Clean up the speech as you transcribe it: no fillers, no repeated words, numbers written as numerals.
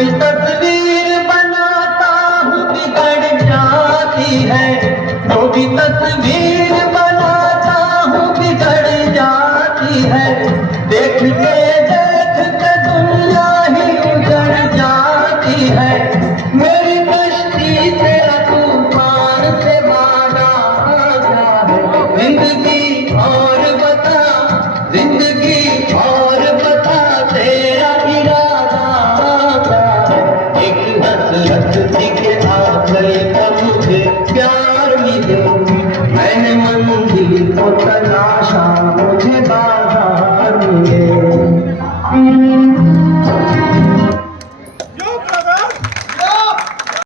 भी तस्वीर बनाता हूँ बिगड़ जाती है, जो भी तस्वीर बनाता हूँ बिगड़ जाती है। देखते देखते दुनिया ही उजड़ जाती है।